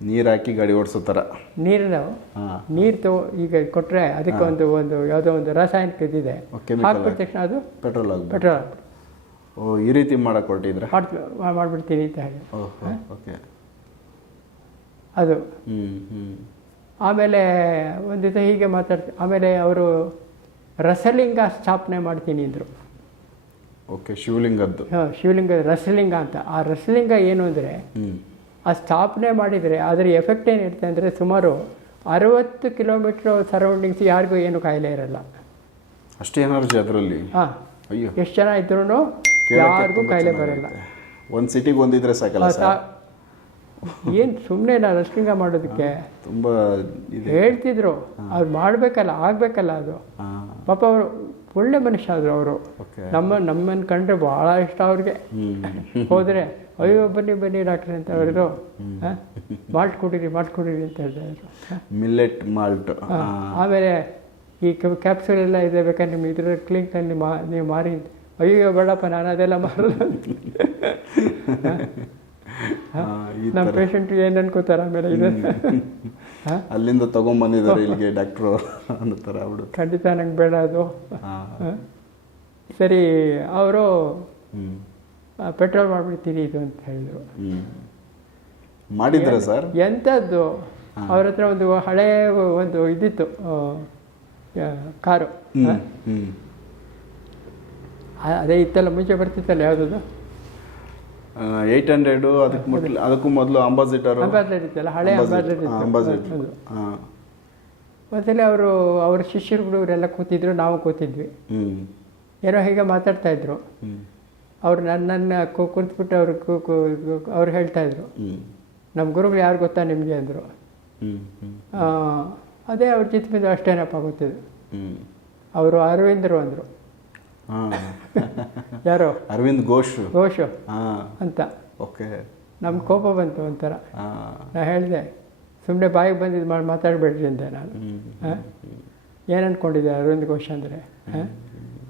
ನೀರು ಹಾಕಿ ಗಾಡಿ ಓಡಿಸೋ ಥರ ನೀರಿನ ನೀರು ತಗೋ ಈಗ ಕೊಟ್ಟರೆ ಅದಕ್ಕೆ ಒಂದು ಒಂದು ಯಾವುದೋ ಒಂದು ರಾಸಾಯನಿಕ ಇದಿದೆ. ಹಾಕಿದ ತಕ್ಷಣ ಅದು ಪೆಟ್ರೋಲ್ ಆಗಿ ಪೆಟ್ರೋಲ್ ಓ ಈ ರೀತಿ ಮಾಡಕ್ಕೆ ಹೊರಟಿದ್ರೆ? ಮಾಡಿಬಿಡ್ತೀನಿ ಅಂತ ಹೇಳಿ ಓಕೆ. ಅದು. ಆಮೇಲೆ ಒಂದು ದಿವಸ ಹೀಗೆ ಮಾತಾಡ್ತೀನಿ ಆಮೇಲೆ ಅವರು ರಸಲಿಂಗ ಸ್ಥಾಪನೆ ಮಾಡ್ತೀನಿ ಅಂದರು. ಓಕೆ ಶಿವಲಿಂಗದ್ದು. ಹಾಂ ಶಿವಲಿಂಗ ರಸಲಿಂಗ ಅಂತ. ಆ ರಸಲಿಂಗ ಏನು ಅಂದರೆ ಆ ಸ್ಥಾಪನೆ ಮಾಡಿದರೆ ಅದರ ಎಫೆಕ್ಟ್ ಏನಿರುತ್ತೆ ಅಂದರೆ ಸುಮಾರು ಅರವತ್ತು ಕಿಲೋಮೀಟ್ರ್ ಸರೌಂಡಿಂಗ್ಸ್ ಯಾರಿಗೂ ಏನು ಕಾಯಿಲೆ ಇರಲ್ಲ. ಅಷ್ಟು ಎನರ್ಜಿ ಅದರಲ್ಲಿ? ಹಾಂ. ಅಯ್ಯೋ. ಎಷ್ಟು ಜನ ಇದ್ರೂ ಯಾರಿಗೂ ಕಾಯಿಲೆ ಬರಲ್ಲ. ಒಂದು ಸಿಟಿಗೆ ಒಂದಿದ್ರೆ ಸಾಕಲ್ಲ (laughs) ಏನು ಸುಮ್ಮನೆ ನಾನು ರಸ್ಲಿಂಗ ಮಾಡೋದಕ್ಕೆ? ತುಂಬ ಹೇಳ್ತಿದ್ರು. ಅವ್ರು ಮಾಡಬೇಕಲ್ಲ ಆಗಬೇಕಲ್ಲ ಅದು. ಪಾಪ ಅವರು ಒಳ್ಳೆ ಮನುಷ್ಯ ಆದರು ಅವರು. ನಮ್ಮ ನಮ್ಮನ್ನು ಕಂಡ್ರೆ ಭಾಳ ಇಷ್ಟ ಅವ್ರಿಗೆ. ಹೋದರೆ ಅಯ್ಯೋ ಬನ್ನಿ ಬನ್ನಿ ಡಾಕ್ಟ್ರೆ ಅಂತ ಹೇಳಿದ್ರು. ಮಾಲ್ಟ್ ಕೊಡಿರಿ ಮಾಲ್ಟ್ ಕೊಡಿರಿ ಅಂತ ಹೇಳಿದ್ರು ಮಿಲ್ಲೆಟ್ ಮಾಲ್ಟ್ ಆಮೇಲೆ ಈ ಕ್ಯಾಪ್ಸೂಲ್ ಎಲ್ಲ ಇದೆ ಬೇಕಾದ್ರೆ ನಿಮ್ಮ ಇದ್ರ ಕ್ಲಿನಿಕ್ನಲ್ಲಿ ಮಾ ನೀವು ಮಾರಿ ಅಯ್ಯೋ ಬೇಡಪ್ಪ ನಾನು ಅದೆಲ್ಲ ಮಾರಲ್ಲ (laughs) ನಮ್ಮ ಪೇಷಂಟ್ ಏನು ಅನ್ಕೋತಾರೆ ಆಮೇಲೆ ಇದೆ? (laughs) ಅಲ್ಲಿಂದ ತಗೊಂಬಂದಿದ್ದಾರೆ ಇಲ್ಲಿಗೆ ಡಾಕ್ಟ್ರು ಅನ್ನೋ ಅವರು. ಖಂಡಿತ ನಂಗೆ ಬೇಡ ಅದು. ಸರಿ ಅವರು ಪೆಟ್ರೋಲ್ ಮಾಡ್ಬಿಡ್ತೀರಿ ಇದು ಅಂತ ಹೇಳಿದ್ರು. ಹ್ಮ್. ಮಾಡಿದ್ರ ಸರ್? ಎಂಥದ್ದು ಅವ್ರ ಹತ್ರ ಒಂದು ಹಳೆ ಒಂದು ಇದಿತ್ತು ಕಾರು. ಅದೇ ಇತ್ತಲ್ಲ ಮುಂಚೆ ಬರ್ತಿತ್ತಲ್ಲ ಯಾವುದದು? ಏಯ್ಟ್ ಹಂಡ್ರೆಡು ಅದಕ್ಕೆ ಮೊದಲು ಅದಕ್ಕೂ ಮೊದಲು ಅಂಬಾಸಿಟರು ಇತ್ತಲ್ಲ ಹಳೆ ಮೊದಲೇ ಅವರು ಅವ್ರ ಶಿಷ್ಯರುಗಳು ಇವರೆಲ್ಲ ಕೂತಿದ್ರು ನಾವು ಕೂತಿದ್ವಿ. ಏನೋ ಹೀಗೆ ಮಾತಾಡ್ತಾ ಇದ್ರು. ಅವ್ರು ನನ್ನನ್ನು ಕುಂತ್ಬಿಟ್ಟು ಅವರು ಅವ್ರು ಹೇಳ್ತಾ ಇದ್ರು. ಹ್ಞೂ ನಮ್ಮ ಗುರುಗಳು ಯಾರು ಗೊತ್ತಾ ನಿಮಗೆ ಅಂದರು. ಅದೇ ಅವ್ರ ಚಿತ್ರ ಅಷ್ಟೇನಪ್ಪ ಗೊತ್ತಿದ್ದು. ಹ್ಞೂ ಅವರು ಅರವಿಂದರು ಅಂದರು. (laughs) ಯಾರೋ? ಅರವಿಂದ್ ಘೋಷ್. ಘೋಷ್? ಅಂತ. ಓಕೆ. ನಮ್ಮ ಕೋಪ ಬಂತು ಒಂಥರ. ನಾ ಹೇಳಿದೆ ಸುಮ್ಮನೆ ಬಾಯಿಗೆ ಬಂದಿದ್ದು ಮಾಡಿ ಮಾತಾಡಬೇಡ್ರಿ ಅಂದೆ ನಾನು. ಏನು ಅಂದ್ಕೊಂಡಿದ್ದೆ ಅರವಿಂದ್ ಘೋಷ್ ಅಂದರೆ?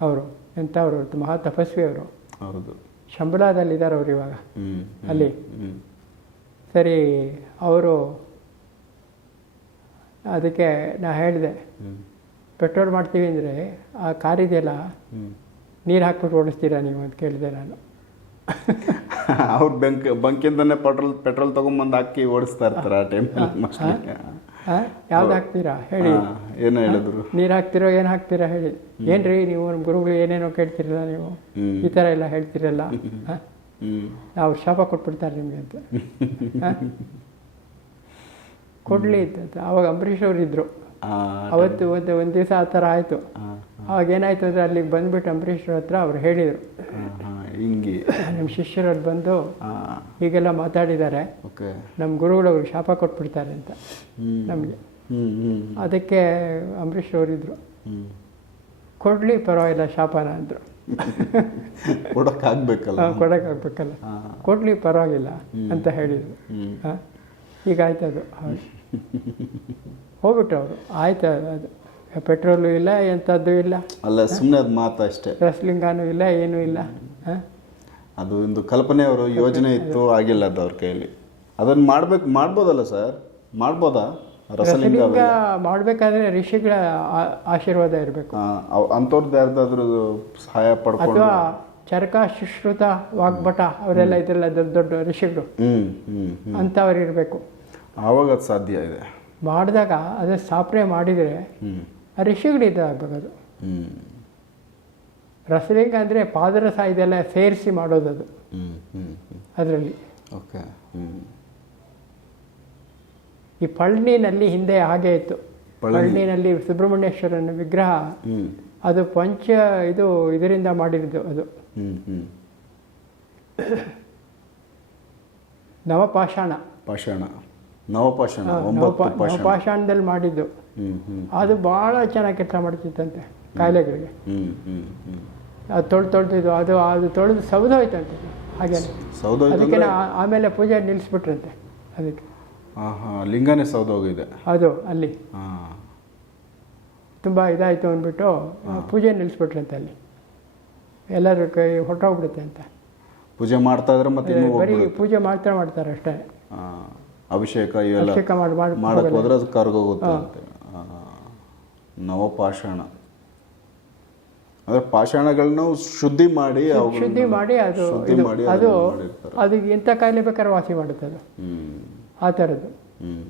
ಅವರು ಎಂಥವ್ರು? ಮಹಾ ತಪಸ್ವಿ ಅವರು. ಹೌದು. ಶಂಬಲಾದಲ್ಲಿದ್ದಾರೆ ಅವ್ರು ಇವಾಗ. ಹ್ಞೂ ಅಲ್ಲಿ? ಸರಿ ಅವರು ಅದಕ್ಕೆ ನಾ ಹೇಳಿದೆ ಪೆಟ್ರೋಲ್ ಮಾಡ್ತೀವಿ ಅಂದರೆ ಆ ಕಾರಿದೆಯಲ್ಲ ಹ್ಞೂ ನೀರು ಹಾಕ್ಬಿಟ್ಟು ಓಡಿಸ್ತೀರಾ ನೀವು ಅಂತ ಕೇಳಿದೆ ನಾನು. (laughs) ಅವ್ರು ಬೆಂಕ್ ಬಂಕಿಂದನೇ ಪೆಟ್ರೋಲ್ ಪೆಟ್ರೋಲ್ ತಗೊಂಬಂದು ಹಾಕಿ ಓಡಿಸ್ತಾ ಇರ್ತಾರೆ ಆ ಟೈಮ್ ಯಾವ್ದು ಹಾಕ್ತೀರಾ? ಹೇಳಿ. ಏನು ಹೇಳಿದ್ರು? ನೀರು ಹಾಕ್ತಿರೋ ಏನು ಹಾಕ್ತೀರಾ ಹೇಳಿ. ಏನ್ರಿ ನೀವು ನಮ್ಮ ಗುರುಗಳು ಏನೇನೋ ಕೇಳ್ತಿರಲ್ಲ ನೀವು? ಈ ಥರ ಎಲ್ಲ ಹೇಳ್ತಿರಲ್ಲ? (laughs) ಅವ್ರು ಶಾಪ ಕೊಟ್ಬಿಡ್ತಾರೆ ನಿಮಗೆ ಅಂತ. (laughs) ಕೊಡಲಿ ಅಂತ. ಅವಾಗ ಅಂಬರೀಷ್ ಅವರು ಇದ್ರು. ಅವತ್ತು ಒಂದು ಒಂದು ದಿವಸ ಆ ಥರ ಆಯಿತು. ಅವಾಗ ಏನಾಯ್ತು ಅಂದರೆ ಅಲ್ಲಿಗೆ ಬಂದ್ಬಿಟ್ಟು ಅಂಬರೀಶ್ರ ಹತ್ರ ಅವ್ರು ಹೇಳಿದರು. ಹಿಂಗೆ. ನಮ್ಮ ಶಿಷ್ಯರಲ್ಲಿ ಬಂದು ಹೀಗೆಲ್ಲ ಮಾತಾಡಿದ್ದಾರೆ. ನಮ್ಮ ಗುರುಗಳು ಅವ್ರಿಗೆ ಶಾಪ ಕೊಟ್ಬಿಡ್ತಾರೆ ಅಂತ ನಮಗೆ. ಅದಕ್ಕೆ ಅಂಬರೀಷ್ ಅವರಿದ್ರು ಕೊಡಲಿ ಪರವಾಗಿಲ್ಲ ಶಾಪನ ಅಂದರು. (laughs) ಕೊಡೋಕ್ಕಾಗಬೇಕಲ್ಲ. ಕೊಡೋಕ್ಕಾಗಬೇಕಲ್ಲ. ಕೊಡಲಿ ಪರವಾಗಿಲ್ಲ ಅಂತ ಹೇಳಿದರು. ಹ್ಞೂ (laughs) ಹಾಂ ಹೀಗಾಯ್ತು ಅದು ಹೌದು ಹೋಗ್ಬಿಟ್ರು ಅವರು ಆಯ್ತು ಅದು. ಪೆಟ್ರೋಲು ಇಲ್ಲ ಎಂಥದ್ದು ಇಲ್ಲ. ಅಲ್ಲ ಸುಮ್ಮನೆ ಅದು ಮಾತು ಅಷ್ಟೇ. ರಸ್ಲಿಂಗಾನು ಇಲ್ಲ ಏನೂ ಇಲ್ಲ. ಅದು ಒಂದು ಕಲ್ಪನೆ ಅವರು ಯೋಜನೆ ಇತ್ತು ಆಗಿಲ್ಲ ಅದು ಅವ್ರ ಕೈಯಲ್ಲಿ. ಅದನ್ನು ಮಾಡ್ಬೇಕು ಮಾಡ್ಬೋದಲ್ಲ ಸರ್? ಮಾಡ್ಬೋದಾ? ರಸಲಿಂಗ ಮಾಡಬೇಕಾದ್ರೆ ಋಷಿಗಳ ಆಶೀರ್ವಾದ ಇರಬೇಕು. ಅಂಥವ್ರದ್ದು ಯಾರ್ದಾದ್ರೂ ಸಹಾಯ ಪಡ್ಕೊಂಡು ಅಥವಾ ಚರಕ ಶುಶ್ರುತ ವಾಗ್ಭಟ ಅವರೆಲ್ಲ ಇದೆಲ್ಲ ದೊಡ್ಡ ದೊಡ್ಡ ಋಷಿಗಳು. ಅಂಥವ್ರು ಇರಬೇಕು. ಆವಾಗ ಅದು ಸಾಧ್ಯ ಇದೆ. ಮಾಡಿದಾಗ ಅದೇ ಸ್ಥಾಪನೆ ಮಾಡಿದರೆ ಹ್ಞೂ ಆ ಋಷಿಗಳು ಇದಾಗಬೇಕು ಅದು ಹ್ಞೂ ರಸಲಿಂಗ ಅಂದರೆ ಪಾದರಸ ಇದೆಲ್ಲ ಸೇರಿಸಿ ಮಾಡೋದದು ಅದರಲ್ಲಿ. ಓಕೆ ಈ ಪಳನಿನಲ್ಲಿ ಹಿಂದೆ ಹಾಗೆ ಇತ್ತು. ಪಳ್ಳಿನಲ್ಲಿ ಪಳನಿನಲ್ಲಿ ಸುಬ್ರಹ್ಮಣ್ಯೇಶ್ವರನ ವಿಗ್ರಹ ಅದು ಪಂಚ ಇದು ಇದರಿಂದ ಮಾಡಿರೋದು ಅದು. ನವಪಾಷಾಣ. ಪಾಷಾಣ. ನವಪಾಷಾಣ ಹಾ, ಒಂಬತ್ತು ನವಪಾ- ಪಾಷಾಣ. ನವಪಾಷಾಣದಲ್ಲಿ ಮಾಡಿದ್ದು. ಹ್ಞೂ ಹ್ಞೂ ಅದು ಭಾಳ ಚೆನ್ನಾಗಿ ಕೆಲಸ ಮಾಡ್ತಿತ್ತಂತೆ ಕಾಯಿಲೆಗಳಿಗೆ. ಹ್ಞೂ ಹ್ಞೂ ಹ್ಞೂ ಅದು ತೊಳೆದು ತೊಳೆದಿದ್ದು ಅದು ಅದು ತೊಳೆದು ಸೌದೋಯ್ತಂತೆ ಹಾಗೆ ಸೌದೋಯ್ತು ಅದಕ್ಕೆ ನಾ ಆಮೇಲೆ ಪೂಜೆ ನಿಲ್ಲಿಸ್ಬಿಟ್ರಂತೆ ಅದಕ್ಕೆ. ಹಾಂ ಹಾಂ ಲಿಂಗನೇ ಸೌದೋಗಿದೆ ಅದು ಅಲ್ಲಿ. ಹಾಂ. ತುಂಬ ಇದಾಯಿತು ಅಂದ್ಬಿಟ್ಟು ಪೂಜೆ ನಿಲ್ಲಿಸ್ಬಿಟ್ರಂತೆ ಅಲ್ಲಿ. ಎಲ್ಲರೂ ಕೈ ಹೊರಟೋಗ್ಬಿಡುತ್ತೆ ಅಂತ. ಪೂಜೆ ಮಾಡ್ತಾ ಇದ್ರೆ ಮತ್ತೆ ಇನ್ನೂ ಬರೀ ಹೋಗ್ಬಿಡುತ್ತೆ. ಪೂಜೆ ಮಾತ್ರ ಮಾಡ್ತಾರೆ ಅಷ್ಟೇ. ಆ, ಅಭಿಷೇಕ ಇವೆಲ್ಲ ಅಭಿಷೇಕ ಮಾಡಿ ಮಾಡಿ ಮಾಡಕ್ ಹೋದ್ರೆ ಅದು ಕರ್ಗೋಗುತ್ತೆ. ಅಂತೆ ನವಪಾಷಾಣ. ಅಂದ್ರೆ ಪಾಷಾಣಗಳನ್ನ ಶುದ್ಧಿ ಮಾಡಿ ಅವುಗಳನ್ನ ಶುದ್ಧಿ ಮಾಡಿ ಅದು ಶುದ್ಧಿ ಇದು ಮಾಡಿ ಅದು ಅದನ್ನ ಮಾಡಿರ್ತಾರೆ. ಅದು ಎಂಥ ಕಾಯಿಲೆ ಬೇಕಾದ್ರೆ ವಾಸಿ ಮಾಡುತ್ತೆ ಅದು ಹ್ಮ್. ಆ ಥರದ್ದು. ಹ್ಮ್.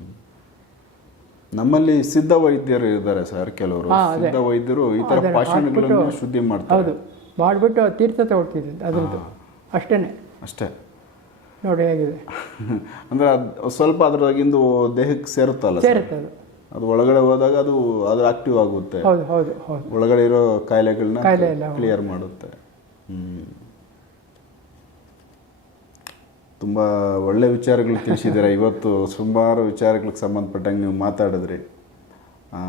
ನಮ್ಮಲ್ಲಿ ಸಿದ್ಧ ವೈದ್ಯರು ಇದ್ದಾರೆ ಸರ್ ಕೆಲವರು. ಹಾ, ಅದೇ. ಸಿದ್ಧ ವೈದ್ಯರು ಈ ತರ ಅದನ್ನ ಪಾಷಾಣಗಳನ್ನ ಹಾಕ್ಬಿಟ್ಟು- ಶುದ್ಧಿ ಮಾಡ್ತಾರೆ. ಹೌದು. ಮಾಡಿಬಿಟ್ಟು ತೀರ್ಥ ತಗೊಳ್ತಿದ್ರು ಅದ್ರದ್ದು. ಅಷ್ಟೇನೆ. ಅಷ್ಟೇ. ನೋಡಿ ಹೇಗಿದೆ. (laughs) ಅಂದ್ರೆ ಅದ್ ಸ್ವಲ್ಪ ಅದ್ರಾಗಿಂದು ದೇಹಕ್ಕೆ ಸೇರುತ್ತಲ್ಲ ಸೇರುತ್ತದೆ. ಸೇರುತ್ತೆ ಅದು ಅದು ಒಳಗಡೆ ಹೋದಾಗ ಅದು ಅದು ಆಕ್ಟಿವ್ ಆಗುತ್ತೆ. ಹೌದು ಹೌದು ಹೌದು. ಒಳಗಡೆ ಇರೋ ಕಾಯಿಲೆಗಳನ್ನ ಕಾಯಿಲೆ ಎಲ್ಲ ಕ್ಲಿಯರ್ ಮಾಡುತ್ತೆ. ತುಂಬಾ ಒಳ್ಳೆ ವಿಚಾರಗಳು ತಿಳಿಸಿದ್ದೀರ. ಇವತ್ತು ಸುಮಾರು ವಿಚಾರಗಳಿಗೆ ಸಂಬಂಧಪಟ್ಟಂಗೆ ನೀವು ಮಾತಾಡಿದ್ರಿ. ಆ,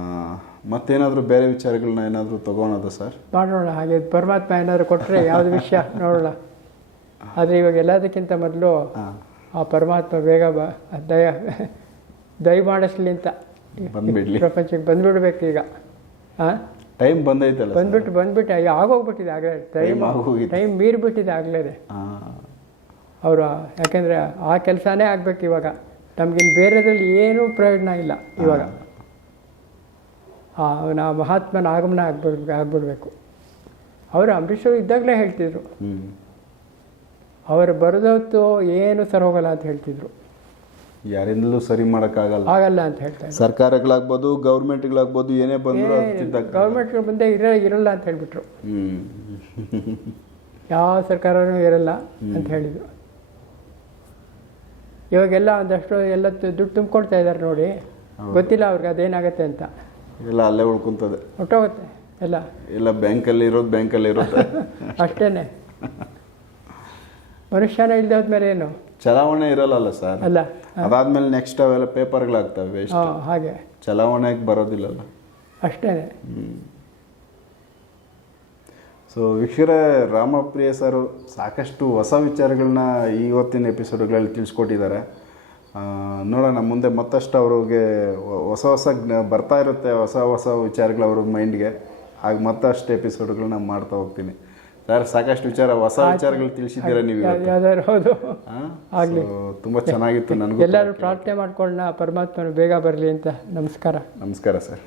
ಮತ್ತೇನಾದರೂ ಬೇರೆ ವಿಚಾರಗಳನ್ನ ಏನಾದರೂ ತಗೊಳೋದ ಸರ್? ನೋಡೋಣ ಹಾಗೆ ಪರಮಾತ್ಮ ಏನಾದರೂ ಕೊಟ್ಟರೆ ಯಾವ್ದು ವಿಷಯ ನೋಡೋಣ. ಆದರೆ ಇವಾಗ ಎಲ್ಲದಕ್ಕಿಂತ ಮೊದಲು ಆ ಪರಮಾತ್ಮ ಬೇಗ ಬ ದಯ ದಯ ಮಾಡಿಸ್ಲಿ ಅಂತ ಬಂದ್ಬಿಡ್ಲಿ. ಪ್ರಪಂಚಕ್ಕೆ ಬಂದ್ಬಿಡ್ಬೇಕು ಈಗ. ಹಾಂ ಟೈಮ್ ಬಂದೈತಲ್ಲ ಬಂದ್ಬಿಟ್ಟು ಬಂದ್ಬಿಟ್ಟು ಅಯ್ಯೋ ಆಗೋಗ್ಬಿಟ್ಟಿದೆ ಆಗಲೇ. ಟೈಮ್ ಟೈಮ್ ಮೀರಿಬಿಟ್ಟಿದೆ ಆಗಲೇ. ಅವರು ಯಾಕೆಂದರೆ ಆ ಕೆಲಸನೇ ಆಗಬೇಕು ಇವಾಗ. ನಮಗಿನ್ನು ಬೇರೆದ್ರಲ್ಲಿ ಏನೂ ಪ್ರಯೋಜನ ಇಲ್ಲ ಇವಾಗ. ಆ ನಾ ಮಹಾತ್ಮನ ಆಗಮನ ಆಗ್ಬಿಡ್ ಆಗ್ಬಿಡ್ಬೇಕು. ಅವರು ಅಂಬರೀಷರು ಇದ್ದಾಗಲೇ ಹೇಳ್ತಿದ್ರು. ಅವರು ಬರೆದೊತ್ತು ಏನು ಸರ್ ಹೋಗಲ್ಲ ಅಂತ ಹೇಳ್ತಿದ್ರು. ಯಾರಿಂದಲೂ ಸರಿ ಮಾಡೋಕ್ಕಾಗಲ್ಲ. ಆಗಲ್ಲ ಅಂತ ಹೇಳ್ತಾರೆ ಸರ್ಕಾರಗಳಾಗ್ಬೋದು ಗೌರ್ಮೆಂಟ್ಗಳಾಗ್ಬೋದು ಏನೇ ಬಂದರೂ ಗೌರ್ಮೆಂಟ್ ಮುಂದೆ ಇರ ಇರಲ್ಲ ಅಂತ ಹೇಳ್ಬಿಟ್ರು. ಯಾವ ಸರ್ಕಾರನೂ ಇರಲ್ಲ ಅಂತ ಹೇಳಿದರು. ಇವಾಗೆಲ್ಲ ಒಂದಷ್ಟು ಎಲ್ಲ ದುಡ್ಡು ತುಂಬಿಕೊಡ್ತಾ ಇದ್ದಾರೆ ನೋಡಿ. ಗೊತ್ತಿಲ್ಲ ಅವ್ರಿಗೆ ಅದೇನಾಗತ್ತೆ ಅಂತ. ಎಲ್ಲ ಅಲ್ಲೇ ಉಳ್ಕೊಂತದೆ. ಹೊಟ್ಟೋಗುತ್ತೆ ಎಲ್ಲ. ಎಲ್ಲ ಬ್ಯಾಂಕಲ್ಲಿ ಇರೋದು ಬ್ಯಾಂಕಲ್ಲಿ ಇರುತ್ತೆ (laughs) ಅಷ್ಟೇನೆ. ಮನುಷ್ಯನ ಇಲ್ಲದೆ ಹೋದ್ಮೇಲೆ ಏನು? ಚಲಾವಣೆ ಇರಲ್ಲ ಸರ್. ಅಲ್ಲ ಅದಾದ್ಮೇಲೆ ನೆಕ್ಸ್ಟ್ ಅವೆಲ್ಲ ಪೇಪರ್ಗಳಾಗ್ತವೆ ವೇಸ್ಟ್ ಹಾಂ ಹಾಗೆ. ಚಲಾವಣೆಗೆ ಬರೋದಿಲ್ಲಲ್ಲ. ಅಷ್ಟೇ ಸೊ ವೀಕ್ಷಕರೇ ರಾಮಪ್ರಿಯ ಸರ್ ಸಾಕಷ್ಟು ಹೊಸ ವಿಚಾರಗಳನ್ನ ಇವತ್ತಿನ ಎಪಿಸೋಡ್ಗಳಲ್ಲಿ ತಿಳಿಸ್ಕೊಟ್ಟಿದ್ದಾರೆ. ನೋಡೋಣ ಮುಂದೆ ಮತ್ತಷ್ಟು ಅವ್ರಿಗೆ ಹೊಸ ಹೊಸ ಜ್ಞ ಬರ್ತಾ ಇರುತ್ತೆ ಹೊಸ ಹೊಸ ವಿಚಾರಗಳು ಅವ್ರ ಮೈಂಡ್ಗೆ ಆಗ ಮತ್ತಷ್ಟು ಎಪಿಸೋಡ್ಗಳನ್ನ ಮಾಡ್ತಾ ಹೋಗ್ತೀನಿ. ಸರ್ ಸಾಕಷ್ಟು ವಿಚಾರ ಹೊಸ ವಿಚಾರಗಳು ತಿಳಿಸಿದ್ದೀರಾ ನೀವು ಯಾವ್ದಾದ್ರು ಹೌದು. ಆಗ್ಲಿ. ತುಂಬಾ ಚೆನ್ನಾಗಿತ್ತು (laughs) ನನಗೆ ಎಲ್ಲರೂ ಪ್ರಾರ್ಥನೆ ಮಾಡ್ಕೊಳ್ಳೋಣ ಪರಮಾತ್ಮನು ಬೇಗ ಬರಲಿ ಅಂತ ನಮಸ್ಕಾರ. ನಮಸ್ಕಾರ ಸರ್.